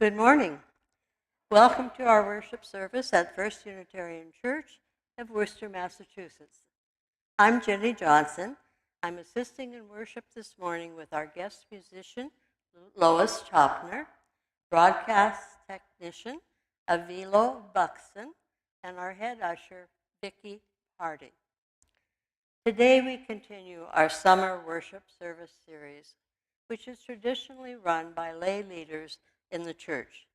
Good morning. Welcome to our worship service at First Unitarian Church of Worcester, Massachusetts. I'm Jenny Johnson. I'm assisting in worship this morning with our guest musician, Lois Chopner, broadcast technician, Avilo Buxton, and our head usher, Vicki Hardy. Today we continue our summer worship service series, which is traditionally run by lay leaders in the church.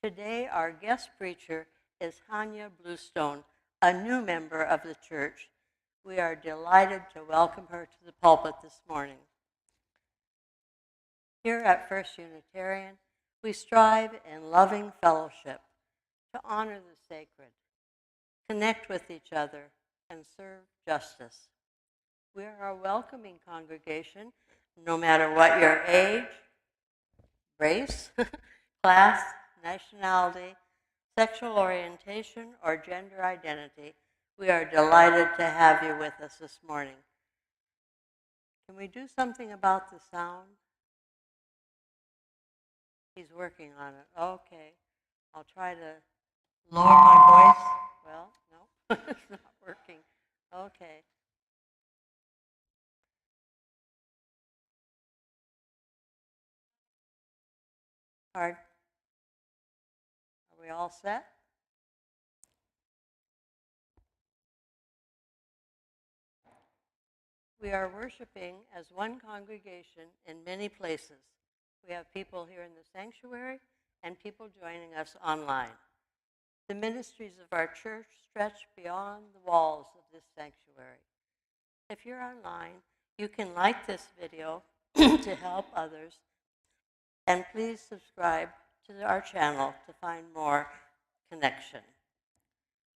Today, our guest preacher is Hanya Bluestone, a new member of the church. We are delighted to welcome her to the pulpit this morning. Here at First Unitarian, we strive in loving fellowship to honor the sacred, connect with each other, and serve justice. We are a welcoming congregation, no matter what your age, race, class, nationality, sexual orientation, or gender identity. We are delighted to have you with us this morning. Can we do something about the sound? He's working on it. Okay. I'll try to lower my voice. Well, no, it's not working. Okay. Hard. Are we all set? We are worshiping as one congregation in many places. We have people here in the sanctuary and people joining us online. The ministries of our church stretch beyond the walls of this sanctuary. If you're online, you can like this video to help others, and please subscribe to our channel to find more connection.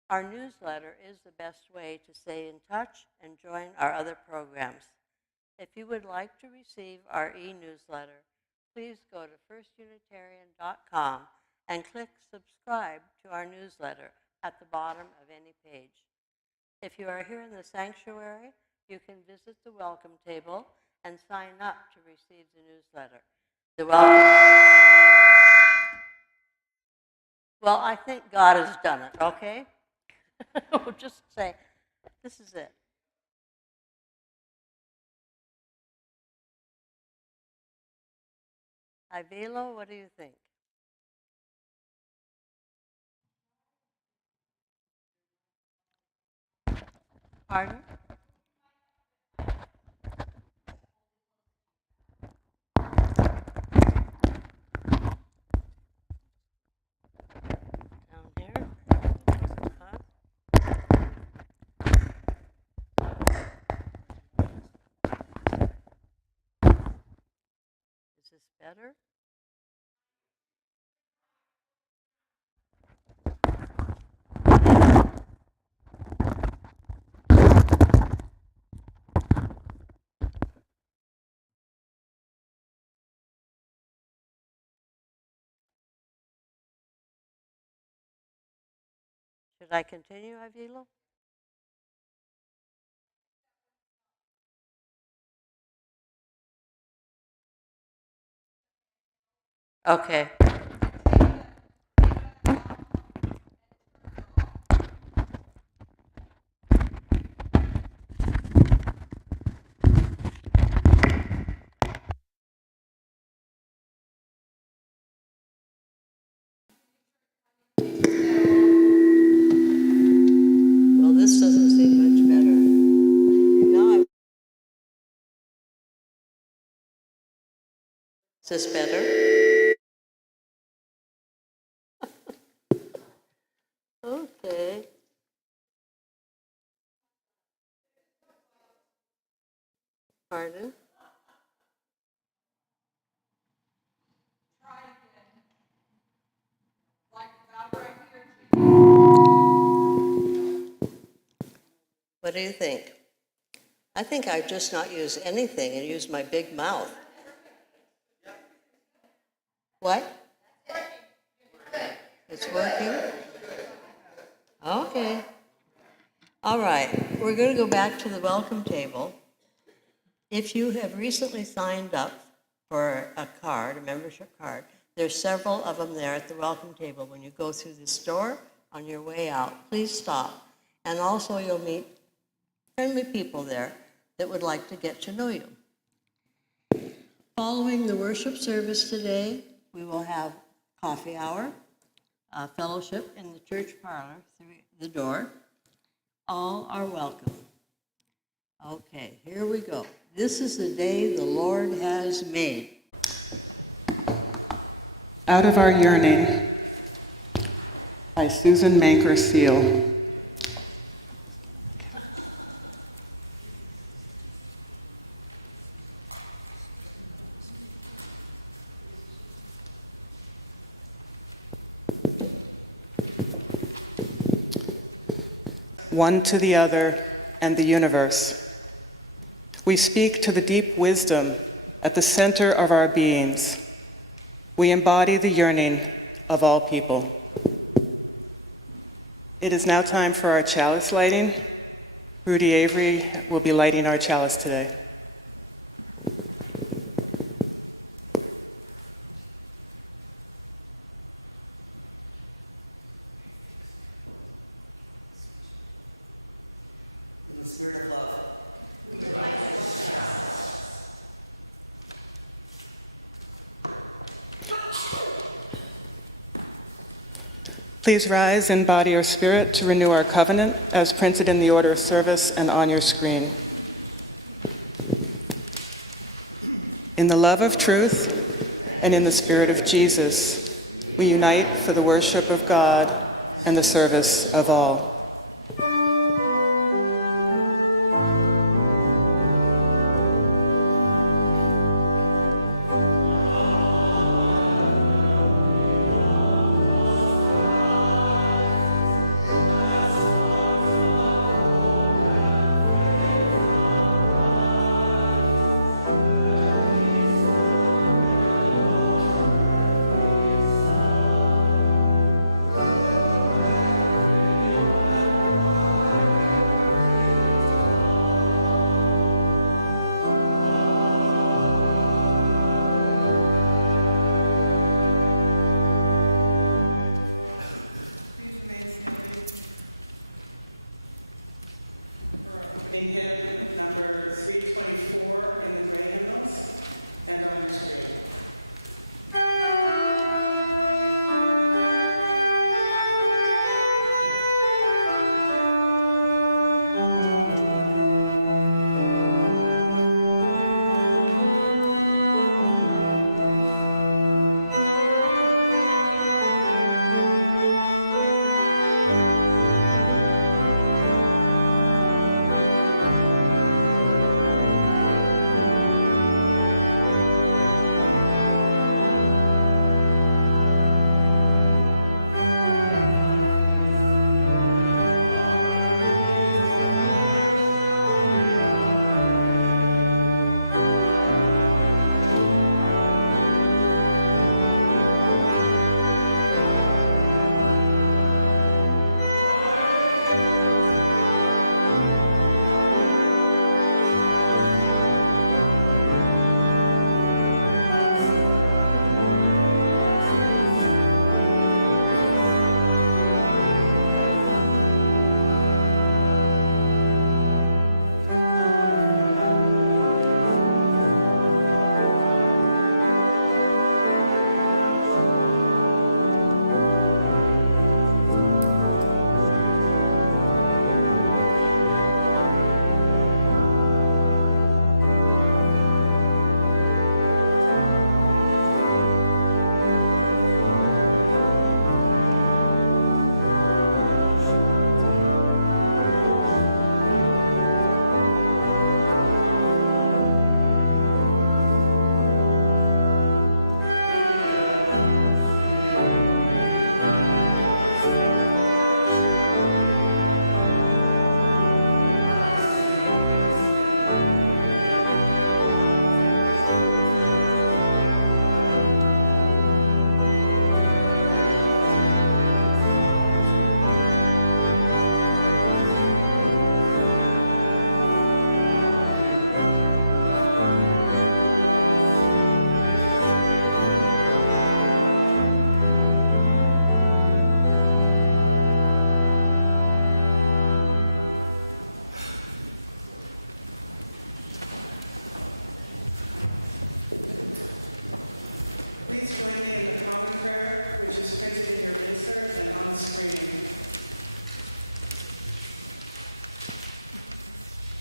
Our newsletter is the best way to stay in touch and join our other programs. If you would like to receive our e-newsletter, please go to firstunitarian.com and click subscribe to our newsletter at the bottom of any page. If you are here in the sanctuary, you can visit the welcome table and sign up to receive the newsletter. Well, I think God has done it, okay? We'll just say, this is it. Ivilo, what do you think? Pardon? Down here? Huh? Is this better? Should I continue, Ivilo? Okay. Well, this doesn't seem much better. Now is this better? Okay. Pardon? What do you think? I think I just not use anything and use my big mouth. What? It's working? Okay. All right. We're going to go back to the welcome table. If you have recently signed up for a card, a membership card, There's several of them there at the welcome table. When you go through this door on your way out, please stop. And also you'll meet friendly people there that would like to get to know you. Following the worship service today, we will have coffee hour, fellowship in the church parlor through the door. All are welcome. Okay, here we go. This is the day the Lord has made. Out of Our Yearning by Susan Manker-Seale. One to the other and the universe. We speak to the deep wisdom at the center of our beings. We embody the yearning of all people. It is now time for our chalice lighting. Rudy Avery will be lighting our chalice today. Please rise in body or spirit to renew our covenant as printed in the order of service and on your screen. In the love of truth and in the spirit of Jesus, we unite for the worship of God and the service of all.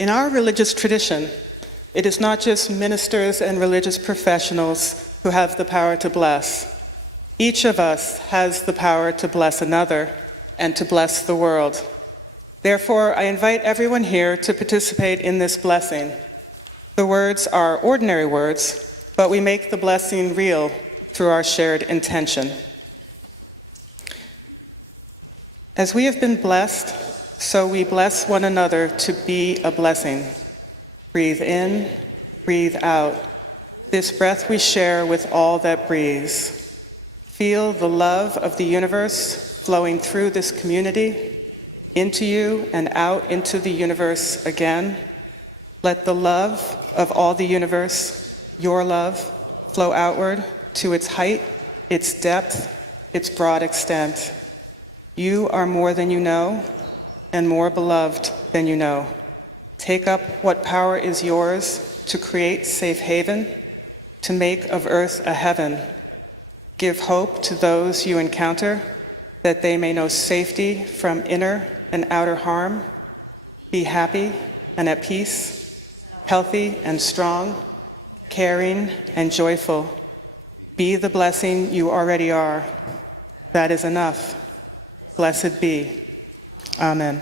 In our religious tradition, it is not just ministers and religious professionals who have the power to bless. Each of us has the power to bless another and to bless the world. Therefore, I invite everyone here to participate in this blessing. The words are ordinary words, but we make the blessing real through our shared intention. As we have been blessed, so we bless one another to be a blessing. Breathe in, breathe out. This breath we share with all that breathes. Feel the love of the universe flowing through this community, into you and out into the universe again. Let the love of all the universe, your love, flow outward to its height, its depth, its broad extent. You are more than you know, and more beloved than you know. Take up what power is yours to create safe haven, to make of earth a heaven. Give hope to those you encounter, that they may know safety from inner and outer harm. Be happy and at peace, healthy and strong, caring and joyful. Be the blessing you already are. That is enough. Blessed be. Amen.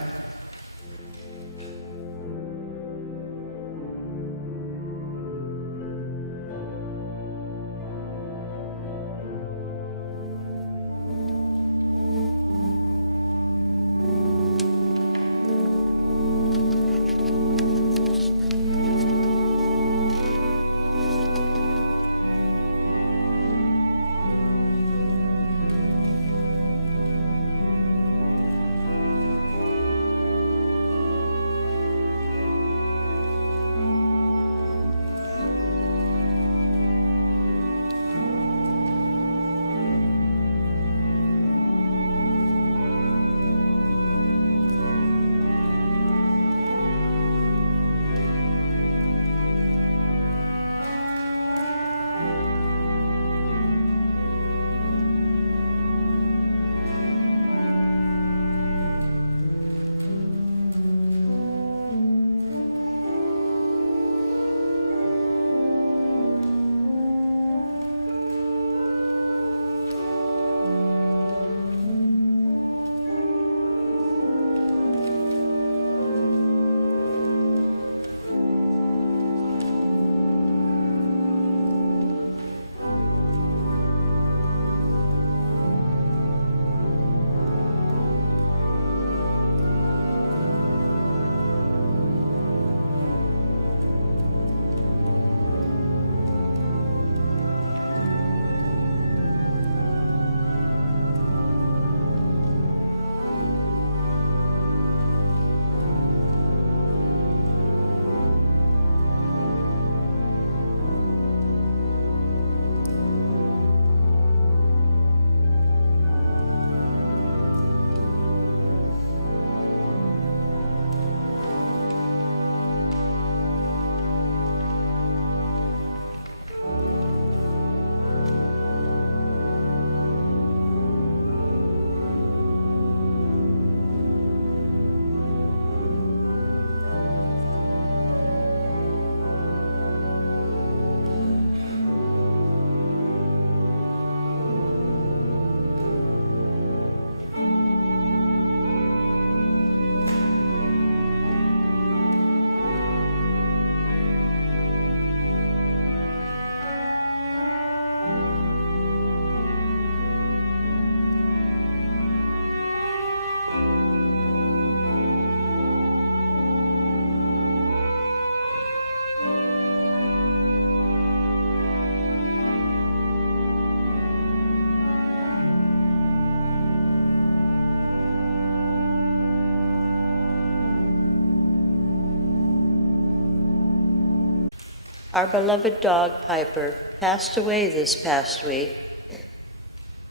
Our beloved dog, Piper, passed away this past week,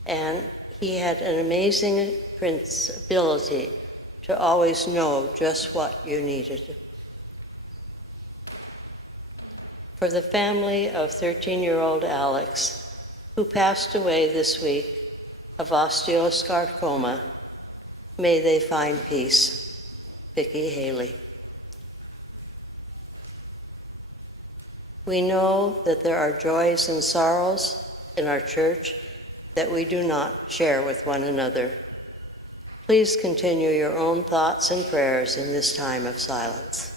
and he had an amazing ability to always know just what you needed. For the family of 13-year-old Alex, who passed away this week of osteosarcoma, may they find peace. Vicki Haley. We know that there are joys and sorrows in our church that we do not share with one another. Please continue your own thoughts and prayers in this time of silence.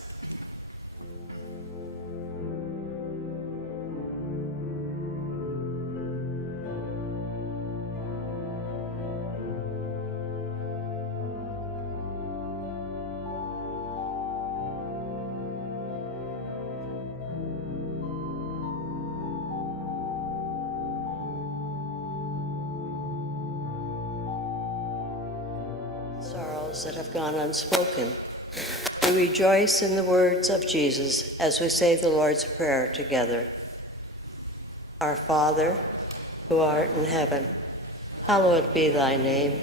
Sorrows that have gone unspoken. We rejoice in the words of Jesus as we say the Lord's Prayer together. Our Father, who art in heaven, hallowed be thy name.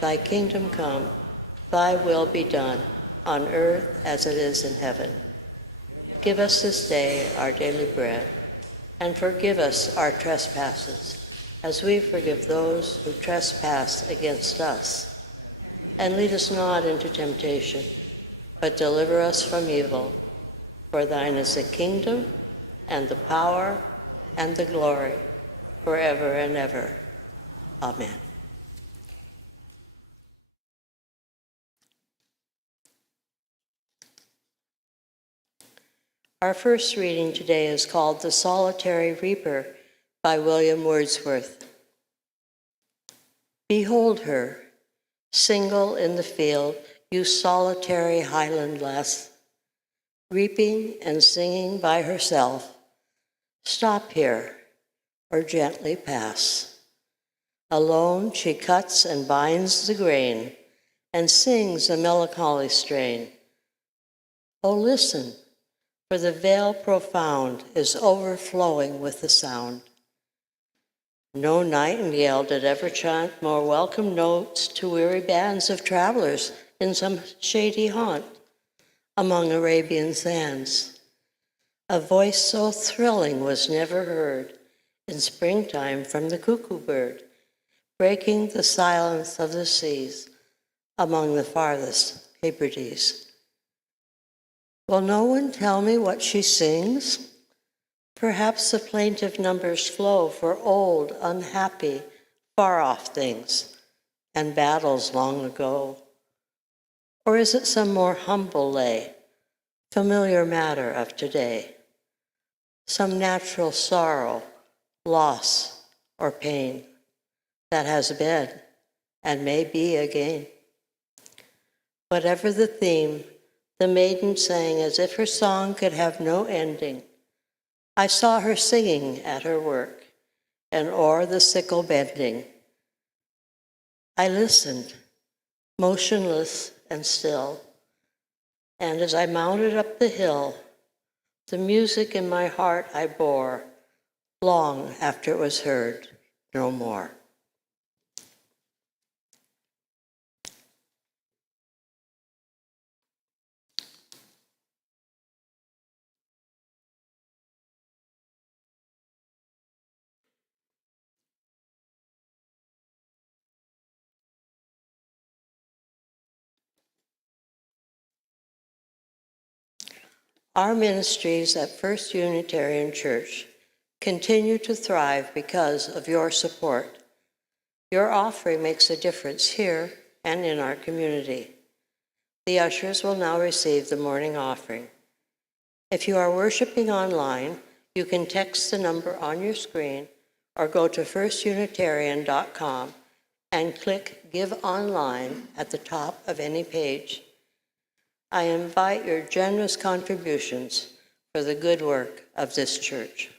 Thy kingdom come, thy will be done, on earth as it is in heaven. Give us this day our daily bread, and forgive us our trespasses, as we forgive those who trespass against us. And lead us not into temptation, but deliver us from evil. For thine is the kingdom, and the power, and the glory, forever and ever. Amen. Our first reading today is called The Solitary Reaper by William Wordsworth. Behold her, single in the field, you solitary Highland lass, reaping and singing by herself. Stop here, or gently pass. Alone she cuts and binds the grain, and sings a melancholy strain. Oh, listen, for the vale profound is overflowing with the sound. No nightingale did ever chant more welcome notes to weary bands of travelers in some shady haunt among Arabian sands. A voice so thrilling was never heard in springtime from the cuckoo bird, breaking the silence of the seas among the farthest Hebrides. Will no one tell me what she sings? Perhaps the plaintive numbers flow for old, unhappy, far-off things and battles long ago. Or is it some more humble lay, familiar matter of today? Some natural sorrow, loss, or pain that has been and may be again? Whatever the theme, the maiden sang as if her song could have no ending. I saw her singing at her work, and o'er the sickle bending. I listened, motionless and still, and as I mounted up the hill, the music in my heart I bore, long after it was heard no more. Our ministries at First Unitarian Church continue to thrive because of your support. Your offering makes a difference here and in our community. The ushers will now receive the morning offering. If you are worshiping online, you can text the number on your screen or go to firstunitarian.com and click Give Online at the top of any page. I invite your generous contributions for the good work of this church.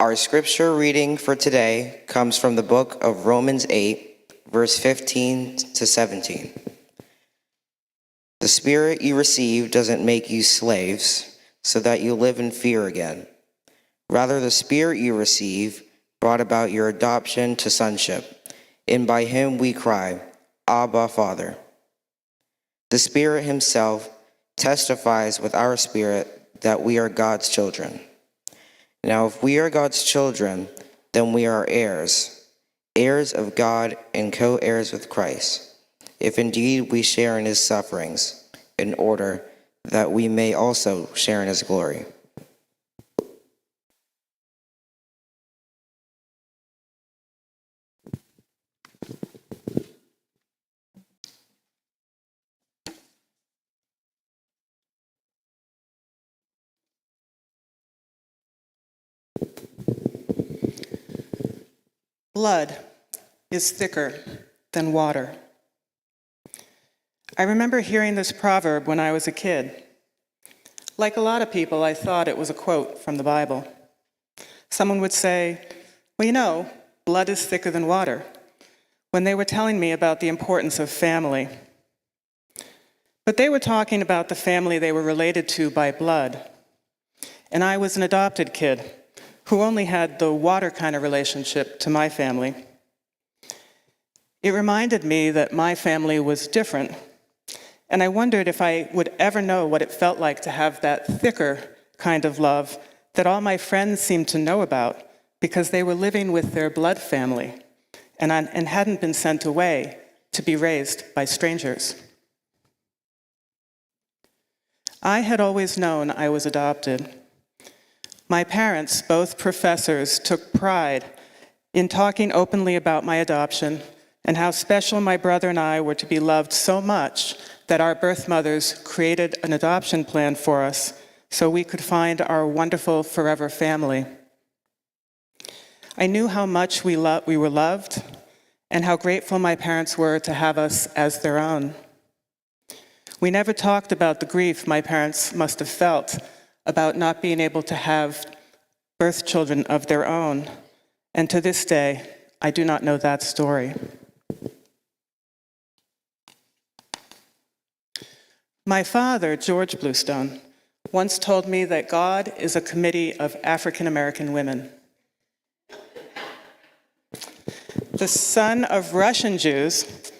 Our scripture reading for today comes from the book of Romans 8, verse 15 to 17. The Spirit you received doesn't make you slaves, so that you live in fear again. Rather, the Spirit you receive brought about your adoption to sonship, and by him we cry, Abba, Father. The Spirit himself testifies with our spirit that we are God's children. Now, if we are God's children, then we are heirs, heirs of God and co-heirs with Christ, if indeed we share in his sufferings, in order that we may also share in his glory. Blood is thicker than water. I remember hearing this proverb when I was a kid. Like a lot of people, I thought it was a quote from the Bible. Someone would say, well, you know, blood is thicker than water, when they were telling me about the importance of family. But they were talking about the family they were related to by blood. And I was an adopted kid who only had the water kind of relationship to my family. It reminded me that my family was different, and I wondered if I would ever know what it felt like to have that thicker kind of love that all my friends seemed to know about because they were living with their blood family and hadn't been sent away to be raised by strangers. I had always known I was adopted. My parents, both professors, took pride in talking openly about my adoption and how special my brother and I were to be loved so much that our birth mothers created an adoption plan for us so we could find our wonderful forever family. I knew how much we were loved and how grateful my parents were to have us as their own. We never talked about the grief my parents must have felt about not being able to have birth children of their own. And to this day, I do not know that story. My father, George Bluestone, once told me that God is a committee of African American women. The son of Russian Jews,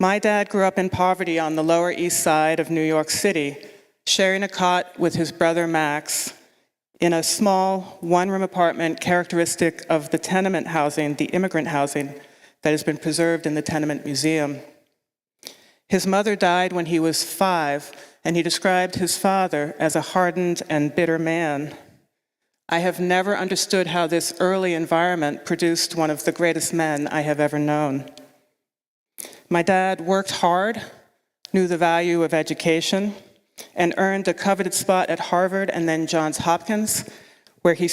my dad grew up in poverty on the Lower East Side of New York City, sharing a cot with his brother Max in a small one-room apartment characteristic of the tenement housing, the immigrant housing, that has been preserved in the Tenement Museum. His mother died when he was 5, and he described his father as a hardened and bitter man. I have never understood how this early environment produced one of the greatest men I have ever known. My dad worked hard, knew the value of education, and earned a coveted spot at Harvard and then Johns Hopkins, where he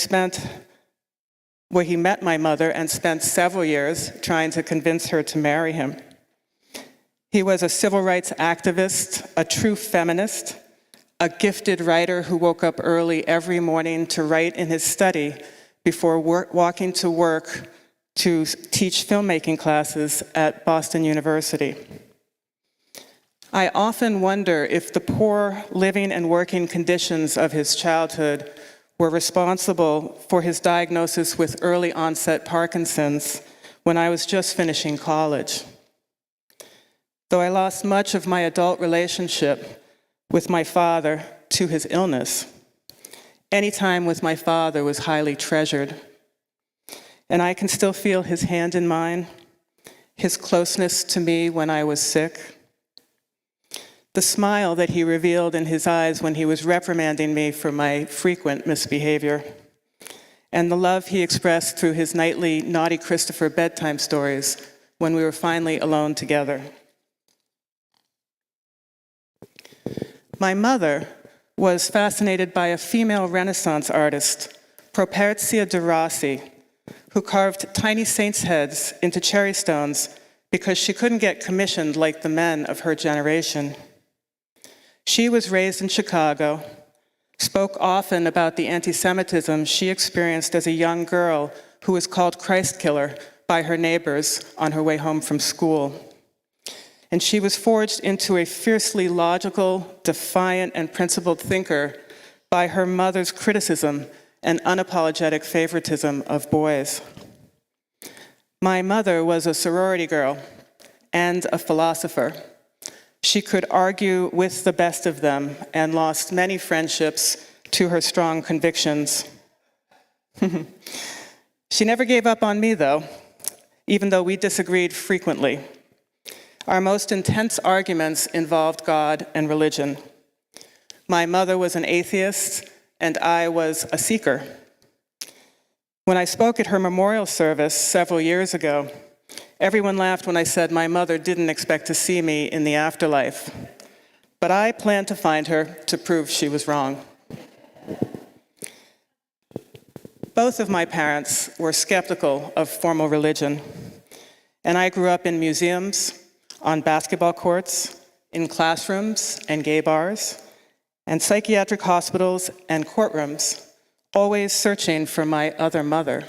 met my mother and spent several years trying to convince her to marry him. He was a civil rights activist, a true feminist, a gifted writer who woke up early every morning to write in his study before walking to work to teach filmmaking classes at Boston University. I often wonder if the poor living and working conditions of his childhood were responsible for his diagnosis with early onset Parkinson's when I was just finishing college. Though I lost much of my adult relationship with my father to his illness, any time with my father was highly treasured. And I can still feel his hand in mine, his closeness to me when I was sick, the smile that he revealed in his eyes when he was reprimanding me for my frequent misbehavior, and the love he expressed through his nightly Naughty Christopher bedtime stories when we were finally alone together. My mother was fascinated by a female Renaissance artist, Properzia de Rossi, who carved tiny saints' heads into cherry stones because she couldn't get commissioned like the men of her generation. She was raised in Chicago, spoke often about the anti-Semitism she experienced as a young girl who was called Christ Killer by her neighbors on her way home from school. And she was forged into a fiercely logical, defiant, and principled thinker by her mother's criticism and unapologetic favoritism of boys. My mother was a sorority girl and a philosopher. She could argue with the best of them and lost many friendships to her strong convictions. She never gave up on me, though, even though we disagreed frequently. Our most intense arguments involved God and religion. My mother was an atheist, and I was a seeker. When I spoke at her memorial service several years ago, everyone laughed when I said my mother didn't expect to see me in the afterlife. But I planned to find her to prove she was wrong. Both of my parents were skeptical of formal religion, and I grew up in museums, on basketball courts, in classrooms and gay bars, and psychiatric hospitals and courtrooms, always searching for my other mother.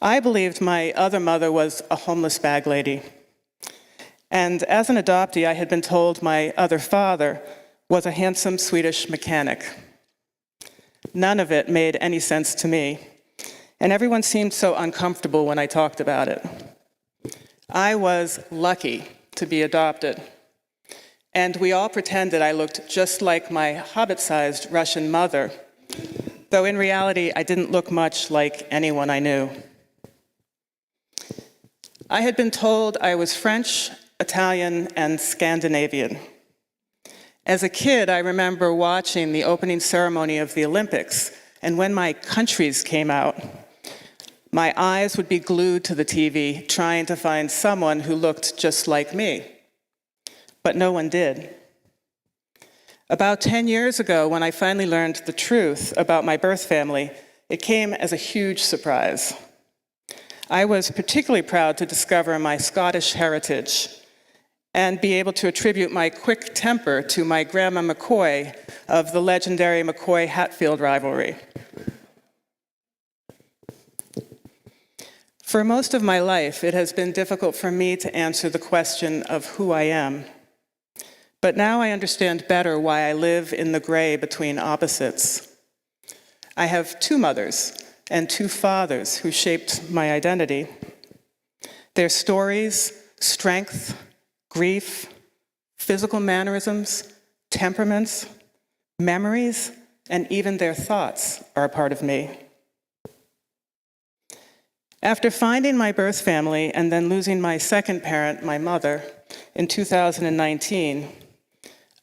I believed my other mother was a homeless bag lady. And as an adoptee, I had been told my other father was a handsome Swedish mechanic. None of it made any sense to me, and everyone seemed so uncomfortable when I talked about it. I was lucky to be adopted, and we all pretended I looked just like my hobbit-sized Russian mother, though in reality I didn't look much like anyone I knew. I had been told I was French, Italian, and Scandinavian. As a kid, I remember watching the opening ceremony of the Olympics, and when my countries came out, my eyes would be glued to the TV, trying to find someone who looked just like me. But no one did. About 10 years ago, when I finally learned the truth about my birth family, it came as a huge surprise. I was particularly proud to discover my Scottish heritage and be able to attribute my quick temper to my Grandma McCoy of the legendary McCoy-Hatfield rivalry. For most of my life, it has been difficult for me to answer the question of who I am. But now I understand better why I live in the gray between opposites. I have two mothers and two fathers who shaped my identity. Their stories, strength, grief, physical mannerisms, temperaments, memories, and even their thoughts are a part of me. After finding my birth family and then losing my second parent, my mother, in 2019,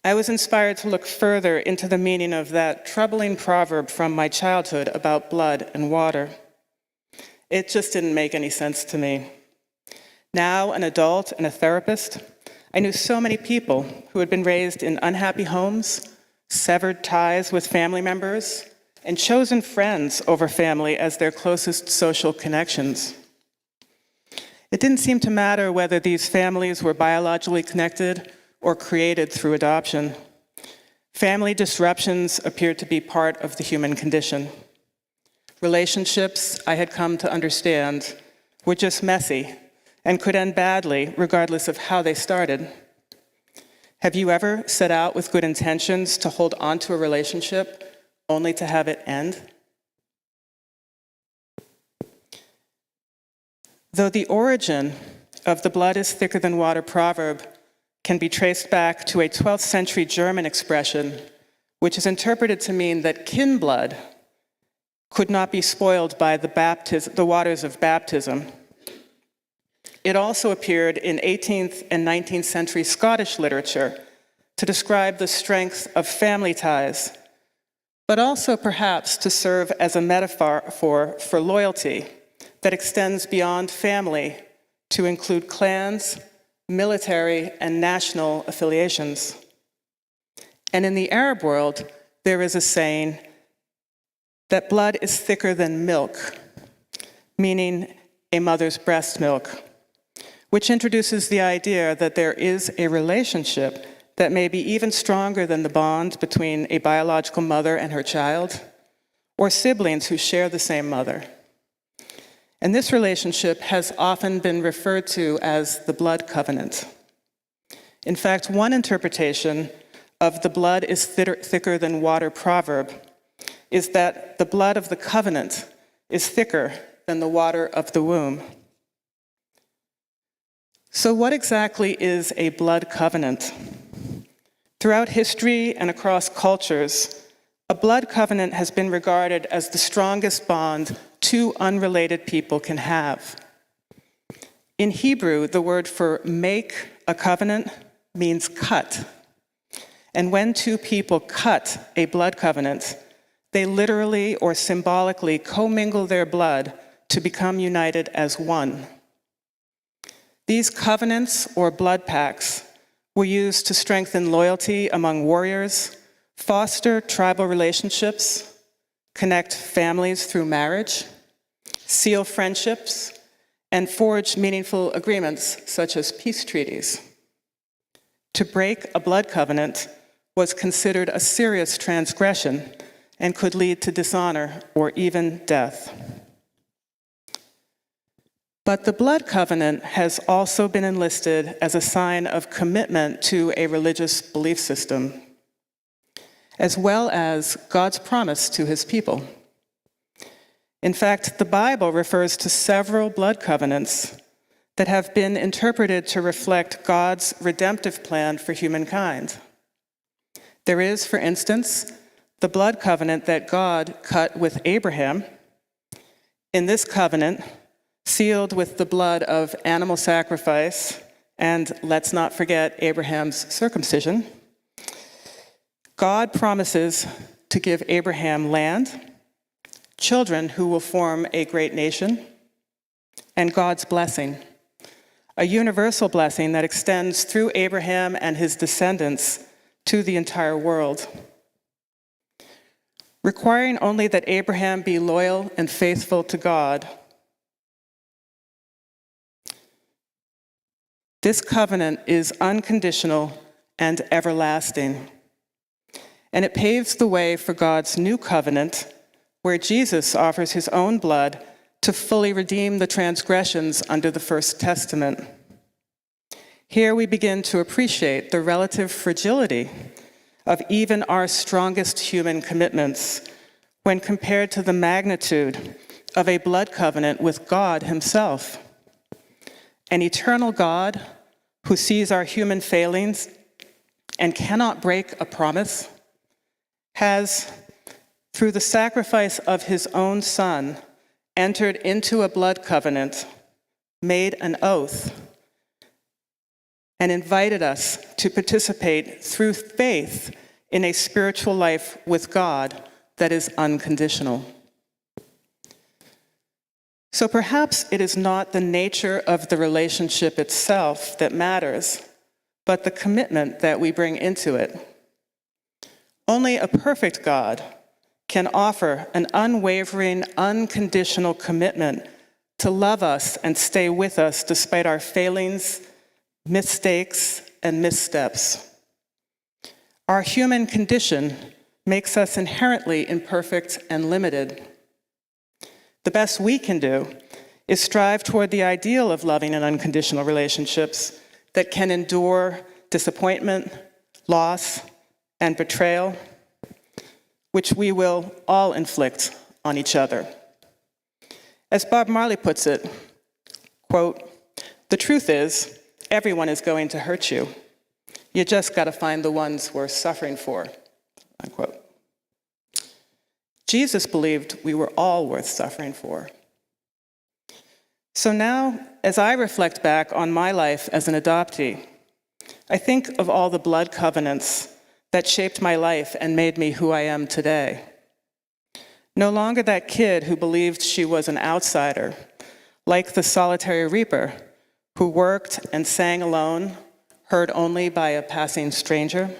I was inspired to look further into the meaning of that troubling proverb from my childhood about blood and water. It just didn't make any sense to me. Now, an adult and a therapist, I knew so many people who had been raised in unhappy homes, severed ties with family members, and chosen friends over family as their closest social connections. It didn't seem to matter whether these families were biologically connected or created through adoption. Family disruptions appeared to be part of the human condition. Relationships, I had come to understand, were just messy and could end badly regardless of how they started. Have you ever set out with good intentions to hold on to a relationship only to have it end? Though the origin of the blood is thicker than water proverb can be traced back to a 12th century German expression, which is interpreted to mean that kin blood could not be spoiled by the waters of baptism. It also appeared in 18th and 19th century Scottish literature to describe the strength of family ties, but also perhaps to serve as a metaphor for loyalty that extends beyond family to include clans, military, and national affiliations. And in the Arab world, there is a saying that blood is thicker than milk, meaning a mother's breast milk, which introduces the idea that there is a relationship that may be even stronger than the bond between a biological mother and her child, or siblings who share the same mother. And this relationship has often been referred to as the blood covenant. In fact, one interpretation of the blood is thicker than water proverb is that the blood of the covenant is thicker than the water of the womb. So what exactly is a blood covenant? Throughout history and across cultures, a blood covenant has been regarded as the strongest bond two unrelated people can have. In Hebrew, the word for make a covenant means cut. And when two people cut a blood covenant, they literally or symbolically commingle their blood to become united as one. These covenants or blood pacts were used to strengthen loyalty among warriors, foster tribal relationships, connect families through marriage, seal friendships, and forge meaningful agreements such as peace treaties. To break a blood covenant was considered a serious transgression and could lead to dishonor or even death. But the blood covenant has also been enlisted as a sign of commitment to a religious belief system, as well as God's promise to his people. In fact, the Bible refers to several blood covenants that have been interpreted to reflect God's redemptive plan for humankind. There is, for instance, the blood covenant that God cut with Abraham. In this covenant, sealed with the blood of animal sacrifice, and let's not forget Abraham's circumcision, God promises to give Abraham land, children who will form a great nation, and God's blessing, a universal blessing that extends through Abraham and his descendants to the entire world, requiring only that Abraham be loyal and faithful to God. This covenant is unconditional and everlasting, and it paves the way for God's new covenant, where Jesus offers his own blood to fully redeem the transgressions under the First Testament. Here we begin to appreciate the relative fragility of even our strongest human commitments when compared to the magnitude of a blood covenant with God himself. An eternal God who sees our human failings and cannot break a promise has, through the sacrifice of his own Son, entered into a blood covenant, made an oath, and invited us to participate through faith in a spiritual life with God that is unconditional. So perhaps it is not the nature of the relationship itself that matters, but the commitment that we bring into it. Only a perfect God can offer an unwavering, unconditional commitment to love us and stay with us despite our failings, mistakes, and missteps. Our human condition makes us inherently imperfect and limited. The best we can do is strive toward the ideal of loving and unconditional relationships that can endure disappointment, loss, and betrayal, which we will all inflict on each other. As Bob Marley puts it, quote, "The truth is, everyone is going to hurt you. You just got to find the ones worth suffering for," unquote. Jesus believed we were all worth suffering for. So now, as I reflect back on my life as an adoptee, I think of all the blood covenants that shaped my life and made me who I am today. No longer that kid who believed she was an outsider, like the solitary reaper who worked and sang alone, heard only by a passing stranger.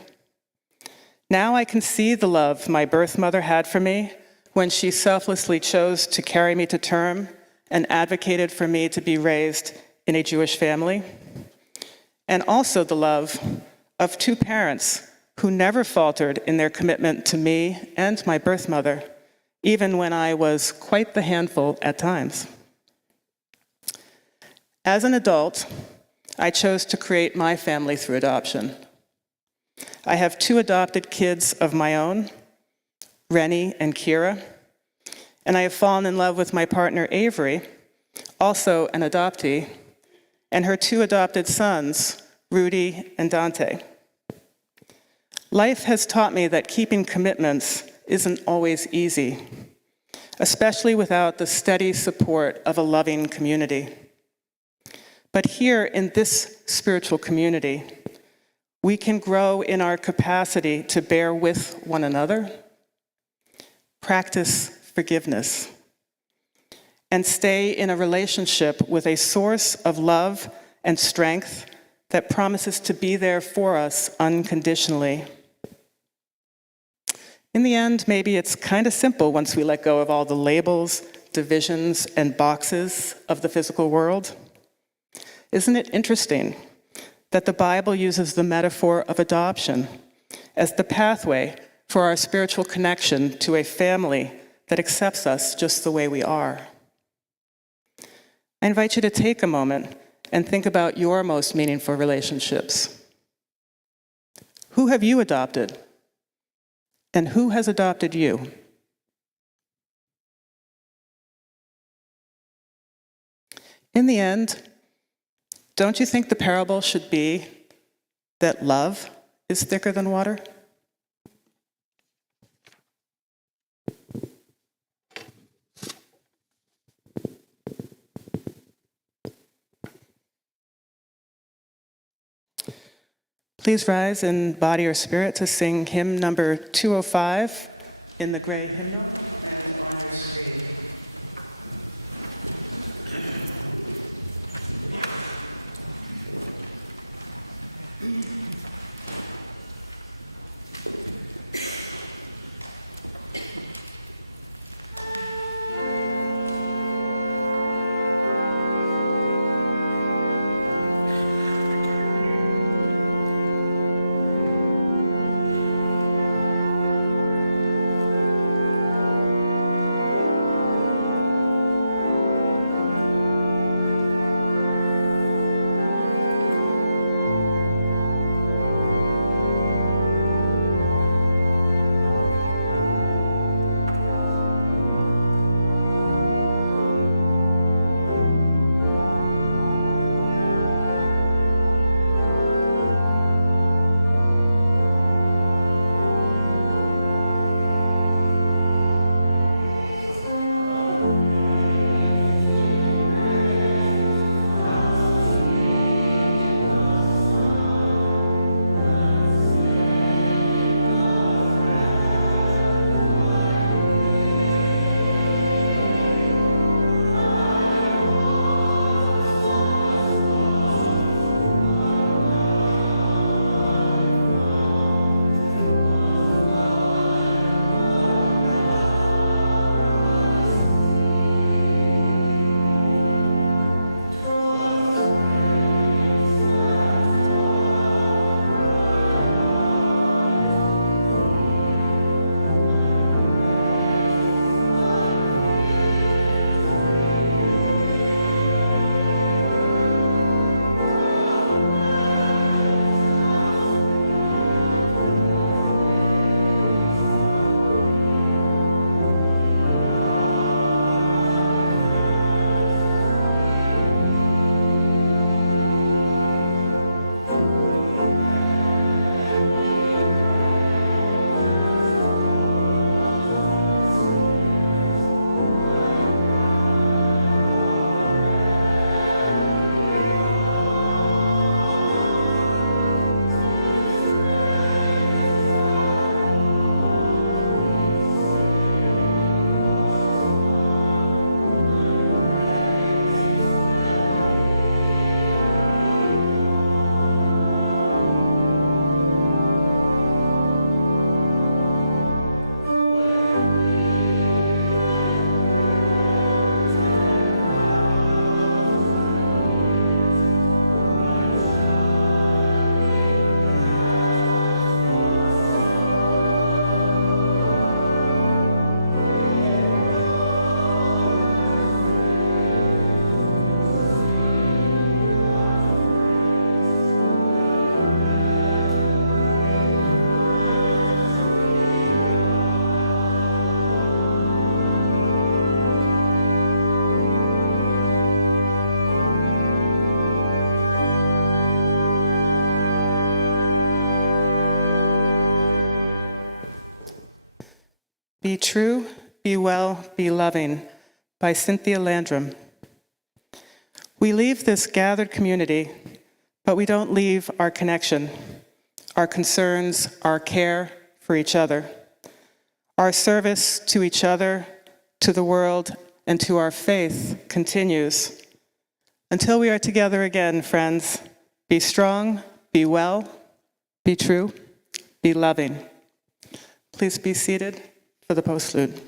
Now I can see the love my birth mother had for me when she selflessly chose to carry me to term and advocated for me to be raised in a Jewish family, and also the love of two parents who never faltered in their commitment to me and my birth mother, even when I was quite the handful at times. As an adult, I chose to create my family through adoption. I have two adopted kids of my own, Rennie and Kira, and I have fallen in love with my partner Avery, also an adoptee, and her two adopted sons, Rudy and Dante. Life has taught me that keeping commitments isn't always easy, especially without the steady support of a loving community. But here in this spiritual community, we can grow in our capacity to bear with one another, practice forgiveness, and stay in a relationship with a source of love and strength that promises to be there for us unconditionally. In the end, maybe it's kind of simple once we let go of all the labels, divisions, and boxes of the physical world. Isn't it interesting that the Bible uses the metaphor of adoption as the pathway for our spiritual connection to a family that accepts us just the way we are? I invite you to take a moment and think about your most meaningful relationships. Who have you adopted? And who has adopted you? In the end, don't you think the parable should be that love is thicker than water? Please rise in body or spirit to sing hymn number 205 in the gray hymnal. Be True, Be Well, Be Loving by Cynthia Landrum. We leave this gathered community, but we don't leave our connection, our concerns, our care for each other. Our service to each other, to the world, and to our faith continues. Until we are together again, friends, be strong, be well, be true, be loving. Please be seated for the postlude.